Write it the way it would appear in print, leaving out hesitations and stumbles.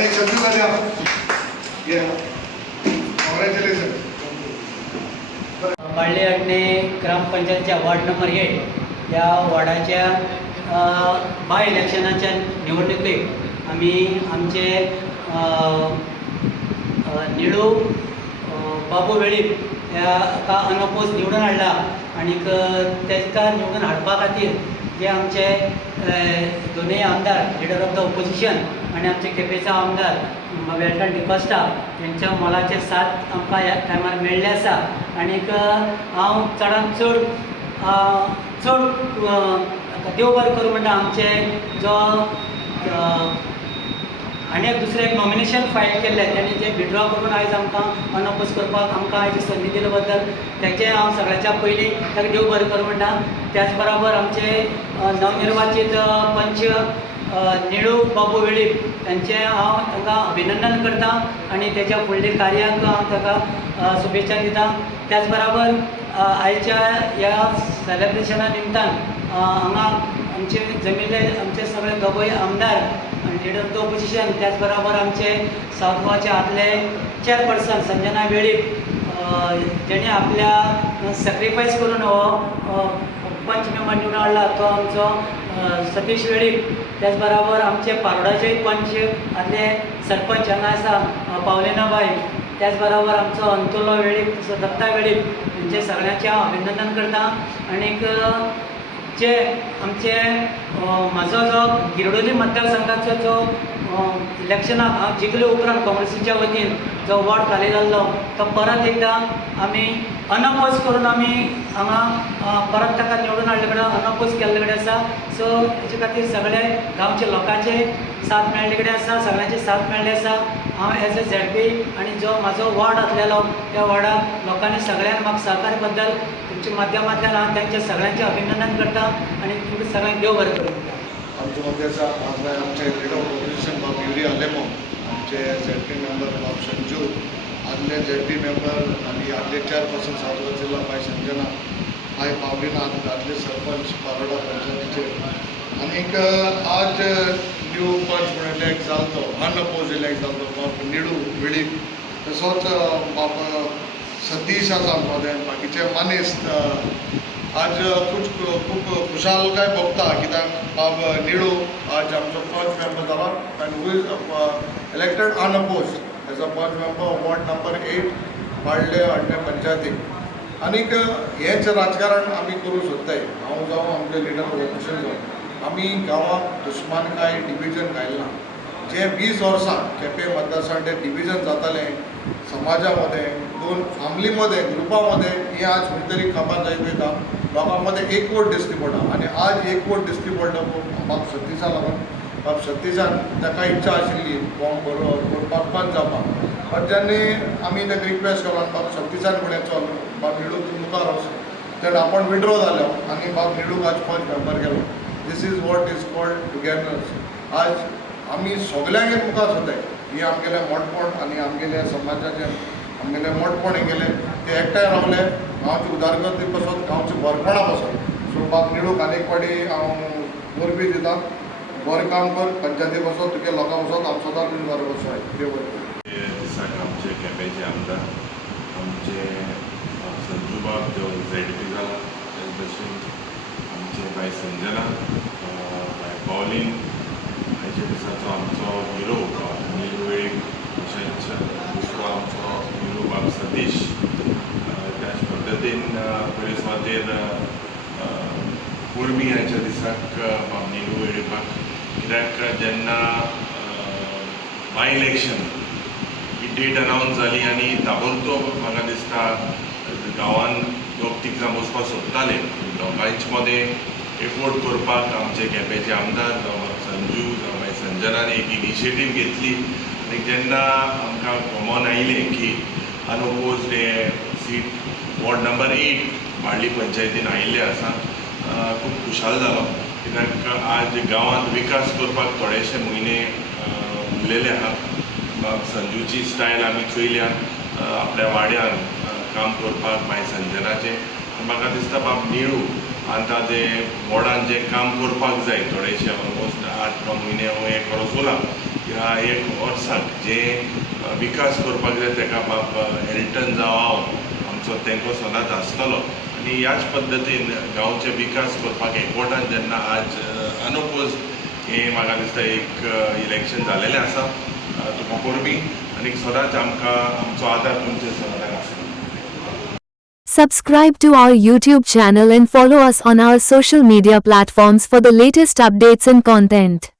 आणि संजू का द्या कॉंग्रॅच्युलेशन. बाळले अडणे ग्रामपंचायतच्या वार्ड नंबर 8 या वार्डाच्या बाय इलेक्शनाच्या निवडणुकीत आम्ही आमचे निळू बाबू वेळीप का अनअपोज निवडून हाडला आणि ताका निवडून हाडपा खातीर जे आमचे दोनूय आमदार लिडर ऑफ द ऑपोजिशन आणि आमचे केपेंचो आमदार वेलकम डिकोस्टा यांच्या मोलाचे साथ आमकां ह्या टायमार मेळ्ळे आसा. आनीक हांव चडांत चड देव बरें करूं म्हणटा आमचे जो आनी एक दुसरें एक नॉमिनेशन फायल केल्लें तेणी जे विड्रॉ करून आयज आमकां अनअपोज करपाक आमकां आयज संदी दिले बद्दल तेचे हांव सगळ्याच्या पयलीं ताका देव बरें करूं म्हणटा. त्याच बरोबर आमचे नवनिर्वाचीत पंच निळू बाबू वेळीप त्यांचे हांव ताका अभिनंदन करता आणि त्याच्या फुडल्या कार्याक हांव ताका शुभेच्छा दिता. त्याच बरोबर आयच्या ह्या सेलेब्रेशना निमतान हांगा आमचे जमिल्ले आमचे सगळे दोगूय आमदार लिडर ऑफ द ऑपोजिशन त्याच बरोबर आमचे साऊथ गोवाचे आदले चेअरपर्सन संजना वेळीप जेणे आपल्या सॅक्रिफायस करून हो पंच मेंबर निवडून हाडला तो आमचो सतीश वेळीप. त्याच बरोबर आमचे पारोडाचे पंच आदले सरपंच हांगा आसा पावलेनाबाई. त्याच बरोबर आमचो अंतुलो वेळीप दत्ता वेळीप हांचे सगळ्यांचे हांव अभिनंदन करता. आनीक जे आमचे म्हाजो जो गिरडोली मतदारसंघाचो जो इलेक्शनाक हांव जिखले उपरांत काँग्रेसीच्या वतीन जो वॉर्ड खाली जाल्लो तो परत एकदां आमी अनअपोज करून आमी हांगा परत ताका निवडून हाडले कडेन अनअपोज केल्ले कडेन आसा. सो हेजे खातीर सगळे गांवचे लोकांचे साथ मेळ्ळे कडेन आसा, सगळ्यांचे साथ मेळ्ळे आसा. हांव एज अ झेडपी आनी जो म्हाजो वॉर्ड आसलेलो त्या वॉर्डाक लोकांनी सगळ्यांक म्हाका सहकार्य बद्दल तुमच्या माध्यमांतल्यान हांव तांचे सगळ्यांचे अभिनंदन करता आनी तुमकां सगळ्यांक देव बरें करूं. आमच्या मध्ये आसा आमचे लिडर ऑफ ऑपोजिशन बाब युरी आलेमो, आमचे झेडपी मेंबर बाब संजू, आदले झेडपी मेंबर आनी आदले चेअरपर्सन साऊथ गोवा जिल्हा बाय संजना, बाय पावलीनाथ, आदले सरपंच पारोडा पंचायतीचे. आनीक आज न्यू पंच म्हणून इलेक्ट जालो तो अनअपोज इलेक्ट जालो तो बाब निळू वेळीप. तसोच बाब सतीश आसा आमचे बाकीचे मानेस्त. आज खूब खुशालकाय भोगता कित्याक बाब निळू आज आमचो पंच मेंबर जाला आनी who is elected unopposed as a पंच मेंबर वॉर्ड नंबर 8 बाळले अडणे पंचायतीक. आनीक हेंच राजकारण आमी करूं सोदताय. हांव जावं आमचे लिडर ऑपोजिशन जावं आमी गांवांत दुस्मानकाय डिविजन घायना. जे 20 वर्सां केपें मतदारसंघात डिविजन जातालें समाजा मध्ये, दोन फॅमिली मध्ये, ग्रुपामध्ये, हे आज खंय तरी कामाक जाय वयता. लोकांमध्ये एकवट दिसती पडटा आनी आज एकवट दिसती पडटा बाब सतीशा लागून. बाब सतीशान ताका इच्छा आशिल्ली फॉर्म करपाक पंच जावपाक, बट जेन्ना आमी ताका रिक्वेस्ट केलो आनी बाब सतीशान फुडें चल बाब निळू तूं मुखार वच तेन्ना आपण विड्रॉ जालो आनी बाब निळूक आज पंच मेंबर केलो. This is what is called togetherness. आज आमी सगल्यांक मुखार सोदताय. ही आमगेलें मोठपण आनी आमगेल्या समाजाचें आमगेलें मोठपण हे गेलें ते एकठांय रावले गांवची उदारगती पासून गांवच्या बरपणा पासून. सो बाब निळूक आनीक फावटी हांव वरवीं दिता. बरें काम कर पंचायती पासून तुगे लोकां पासून आम सदांच तुजें बरें वचोय. देव बरें. दिसाक आमचे केपेंचे आमदार आमचे संजू बाब जो झेडपी जाला तेच भशेन आमचे बाय संजना, बाय पावलीन, आयच्या दिसाचो आमचो हिरो निळू वेळीप, तशेंच दुसरो आमचो निळू बाब सतीश. त्याच पद्दतीन पयले सुवातेर कुर्मी ह्याच्या दिसाक बाब निळू वेळीपाक, कित्याक जेन्ना बाय इलेक्शन ही डेट अनावन्स जाली आनी ताबडतोब म्हाका दिसता गांवान दोग तीग जाण बसपाक सोदताले. लोकांचे मदें एकवट करपाक आमचे केपेंचे आमदार जावं संजू जावं संजनान एक इनिशिएटीव घेतली आनी जेन्ना आमकां कॉमन आयलें की अनअपोज्ड हे सीट वॉर्ड नंबर 8 बाळ्ळी पंचायतीन आयिल्लें आसा, खूब खुशाल जालो. कित्याक आज गांवांत विकास करपाक थोडेशे म्हयने उरलेले आहा. बाब संजूची स्टायल आमी चोयल्या आपल्या वाड्यान काम करपाक बाय संजनाचें. म्हाका दिसता बाब निळू आतां तें वॉर्डान जें काम करपाक जाय थोडेशें ऑलमोस्ट 8-9 म्हयने हें करस उरला ह्या एक वर्साक जे विकास करपाक जाय ताका बाब हेल्टन जावं हांव आमचो तेंको सदांच आसतलो आनी ह्याच पद्दतीन गांवचे विकास करपाक एकवटान जेन्ना आज अनोपोज हे म्हाका दिसता एक इलेक्शन जालेलें आसा तुका परबी आनी सदांच आमकां आमचो आदार तुमचे सदांच आसता. Subscribe to our YouTube channel and follow us on our social media platforms for the latest updates and content.